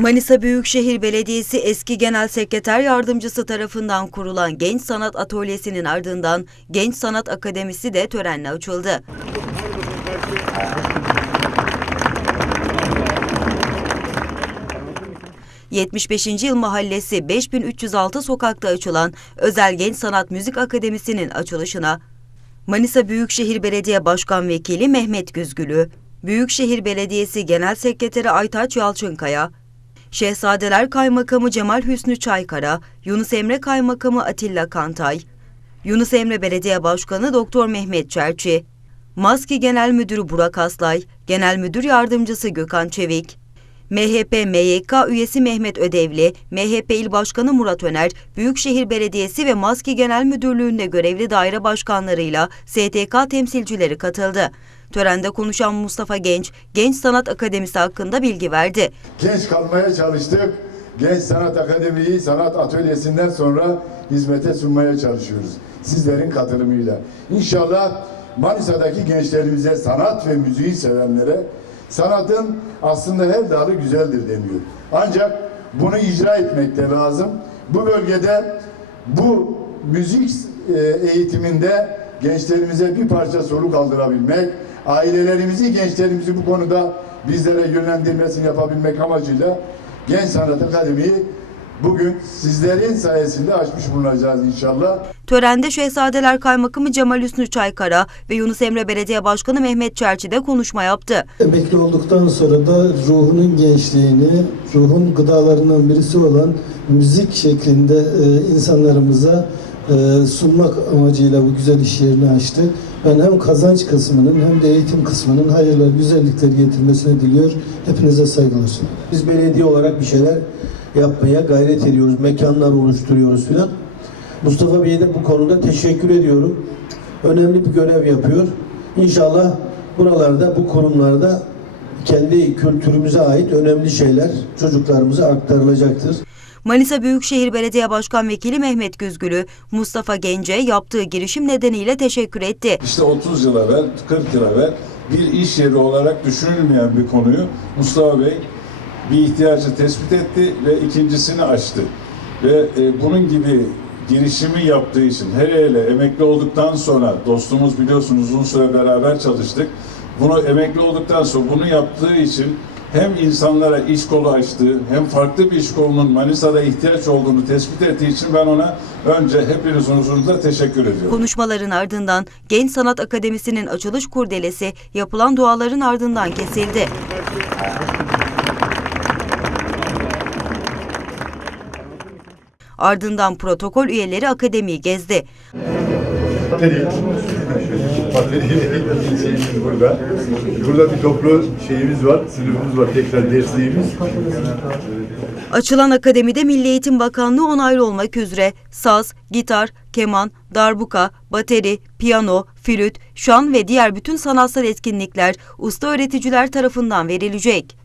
Manisa Büyükşehir Belediyesi eski Genel Sekreter Yardımcısı tarafından kurulan Genç Sanat Atölyesi'nin ardından Genç Sanat Akademisi de törenle açıldı. ...75. Yıl Mahallesi 5306 sokakta açılan Özel Genç Sanat Müzik Akademisi'nin açılışına... ...Manisa Büyükşehir Belediye Başkan Vekili Mehmet Güzgülü... ...Büyükşehir Belediyesi Genel Sekreteri Aytaç Yalçınkaya... Şehzadeler Kaymakamı Cemal Hüsnü Çaykara, Yunus Emre Kaymakamı Atilla Kantay, Yunus Emre Belediye Başkanı Doktor Mehmet Çerçi, Maski Genel Müdürü Burak Aslay, Genel Müdür Yardımcısı Gökhan Çevik, MHP MYK üyesi Mehmet Ödevli, MHP İl Başkanı Murat Öner, Büyükşehir Belediyesi ve Maski Genel Müdürlüğü'nde görevli daire başkanlarıyla STK temsilcileri katıldı. Törende konuşan Mustafa Genç, Genç Sanat Akademisi hakkında bilgi verdi. Genç kalmaya çalıştık. Genç Sanat Akademi'yi sanat atölyesinden sonra hizmete sunmaya çalışıyoruz. Sizlerin katılımıyla. İnşallah Manisa'daki gençlerimize, sanat ve müziği sevenlere sanatın aslında her dalı güzeldir deniyor. Ancak bunu icra etmek de lazım. Bu bölgede bu müzik e, eğitiminde gençlerimize bir parça soluk aldırabilmek, ailelerimizi, gençlerimizi bu konuda bizlere yönlendirmesini yapabilmek amacıyla Genç Sanat Akademi'yi bugün sizlerin sayesinde açmış bulunacağız inşallah. Törende Şehzadeler Kaymakamı Cemal Hüsnü Çaykara ve Yunus Emre Belediye Başkanı Mehmet Çerçi de konuşma yaptı. Emekli olduktan sonra da ruhunun gençliğini, ruhun gıdalarından birisi olan müzik şeklinde e, insanlarımıza e, sunmak amacıyla bu güzel iş yerini açtı. Ben hem kazanç kısmının hem de eğitim kısmının hayırlar, güzellikler getirmesini diliyor. Hepinize saygılar. Biz belediye olarak bir şeyler yapmaya gayret ediyoruz. Mekanlar oluşturuyoruz filan. Mustafa Bey'e de bu konuda teşekkür ediyorum. Önemli bir görev yapıyor. İnşallah buralarda, bu kurumlarda kendi kültürümüze ait önemli şeyler çocuklarımıza aktarılacaktır. Manisa Büyükşehir Belediye Başkan Vekili Mehmet Güzgülü, Mustafa Gence yaptığı girişim nedeniyle teşekkür etti. İşte 30 yıl evvel, 40 yıl evvel bir iş yeri olarak düşünülmeyen bir konuyu Mustafa Bey bir ihtiyacı tespit etti ve ikincisini açtı. Ve e, bunun gibi girişimi yaptığı için hele hele emekli olduktan sonra dostumuz biliyorsunuz uzun süre beraber çalıştık. Bunu emekli olduktan sonra bunu yaptığı için hem insanlara iş kolu açtığı hem farklı bir iş kolunun Manisa'da ihtiyaç olduğunu tespit ettiği için ben ona önce hepinizin huzurunda teşekkür ediyorum. Konuşmaların ardından Genç Sanat Akademisi'nin açılış kurdelesi yapılan duaların ardından kesildi. Ardından protokol üyeleri akademiyi gezdi. Bateri. Bateri şeyimiz burada. Burada bir toplu şeyimiz var, sınıfımız var, tekrar dersliğimiz. Açılan akademide Milli Eğitim Bakanlığı onaylı olmak üzere saz, gitar, keman, darbuka, bateri, piyano, flüt, şan ve diğer bütün sanatsal etkinlikler usta öğreticiler tarafından verilecek.